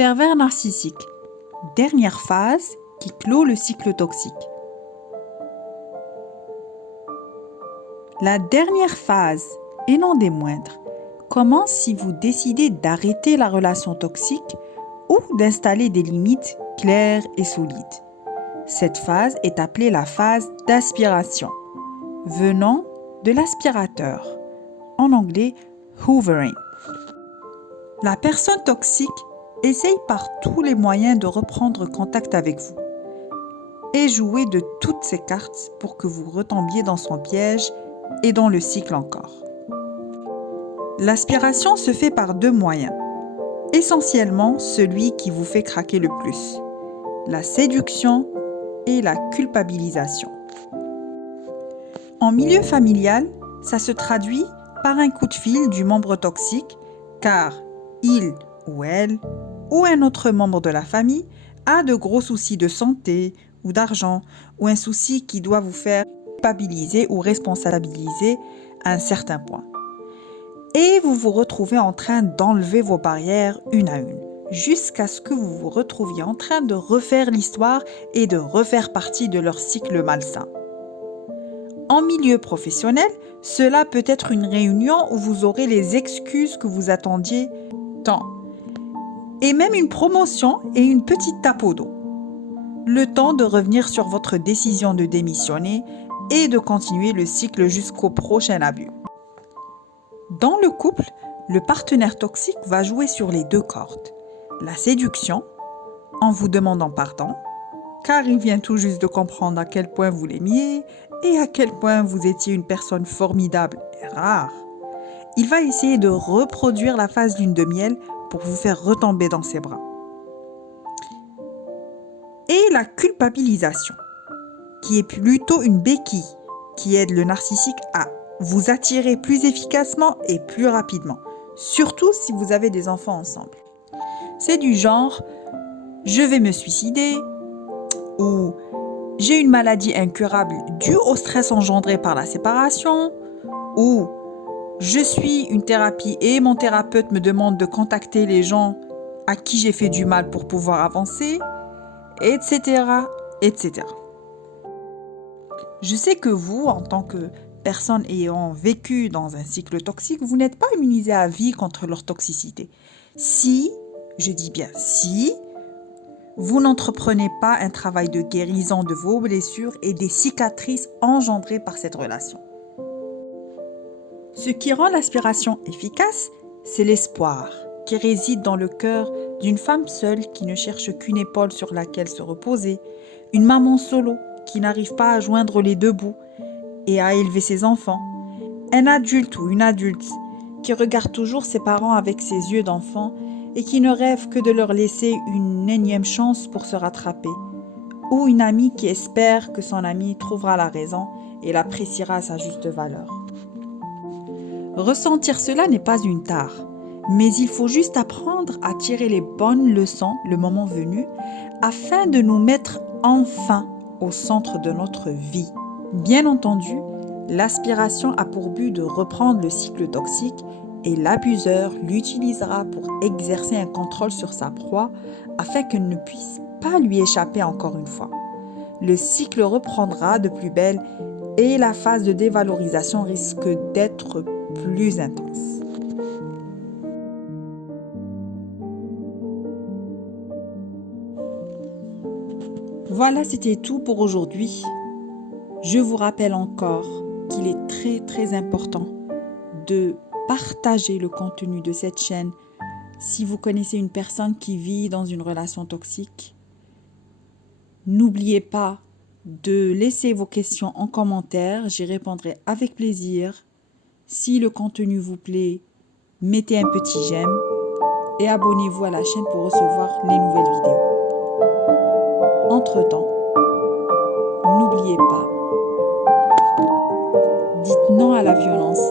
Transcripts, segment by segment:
Pervers narcissique. Dernière phase qui clôt le cycle toxique. La dernière phase, et non des moindres, commence si vous décidez d'arrêter la relation toxique ou d'installer des limites claires et solides. Cette phase est appelée la phase d'aspiration, venant de l'aspirateur, en anglais hoovering. La personne toxique essaye par tous les moyens de reprendre contact avec vous et jouer de toutes ses cartes pour que vous retombiez dans son piège et dans le cycle encore. L'aspiration se fait par deux moyens, essentiellement celui qui vous fait craquer le plus, la séduction et la culpabilisation. En milieu familial, ça se traduit par un coup de fil du membre toxique car il ou elle ou un autre membre de la famille a de gros soucis de santé ou d'argent ou un souci qui doit vous faire culpabiliser ou responsabiliser à un certain point. Et vous vous retrouvez en train d'enlever vos barrières une à une, jusqu'à ce que vous vous retrouviez en train de refaire l'histoire et de refaire partie de leur cycle malsain. En milieu professionnel, cela peut être une réunion où vous aurez les excuses que vous attendiez tant, et même une promotion et une petite tape au dos. Le temps de revenir sur votre décision de démissionner et de continuer le cycle jusqu'au prochain abus. Dans le couple, le partenaire toxique va jouer sur les deux cordes. La séduction, en vous demandant pardon, car il vient tout juste de comprendre à quel point vous l'aimiez et à quel point vous étiez une personne formidable et rare. Il va essayer de reproduire la phase lune de miel pour vous faire retomber dans ses bras. Et la culpabilisation, qui est plutôt une béquille qui aide le narcissique à vous attirer plus efficacement et plus rapidement, surtout si vous avez des enfants ensemble. C'est du genre « je vais me suicider » ou « j'ai une maladie incurable due au stress engendré par la séparation » ou « je suis une thérapie et mon thérapeute me demande de contacter les gens à qui j'ai fait du mal pour pouvoir avancer », etc., etc. Je sais que vous, en tant que personne ayant vécu dans un cycle toxique, vous n'êtes pas immunisé à vie contre leur toxicité. Si, je dis bien si, vous n'entreprenez pas un travail de guérison de vos blessures et des cicatrices engendrées par cette relation. Ce qui rend l'aspiration efficace, c'est l'espoir qui réside dans le cœur d'une femme seule qui ne cherche qu'une épaule sur laquelle se reposer, une maman solo qui n'arrive pas à joindre les deux bouts et à élever ses enfants, un adulte ou une adulte qui regarde toujours ses parents avec ses yeux d'enfant et qui ne rêve que de leur laisser une énième chance pour se rattraper, ou une amie qui espère que son ami trouvera la raison et l'appréciera à sa juste valeur. Ressentir cela n'est pas une tare, mais il faut juste apprendre à tirer les bonnes leçons le moment venu afin de nous mettre enfin au centre de notre vie. Bien entendu, l'aspiration a pour but de reprendre le cycle toxique et l'abuseur l'utilisera pour exercer un contrôle sur sa proie afin qu'elle ne puisse pas lui échapper encore une fois. Le cycle reprendra de plus belle et la phase de dévalorisation risque d'être plus intense. Voilà, c'était tout pour aujourd'hui. Je vous rappelle encore qu'il est très très important de partager le contenu de cette chaîne si vous connaissez une personne qui vit dans une relation toxique. N'oubliez pas de laisser vos questions en commentaire, j'y répondrai avec plaisir. Si le contenu vous plaît, mettez un petit j'aime et abonnez-vous à la chaîne pour recevoir les nouvelles vidéos. Entre-temps, n'oubliez pas, dites non à la violence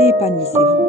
et épanouissez-vous.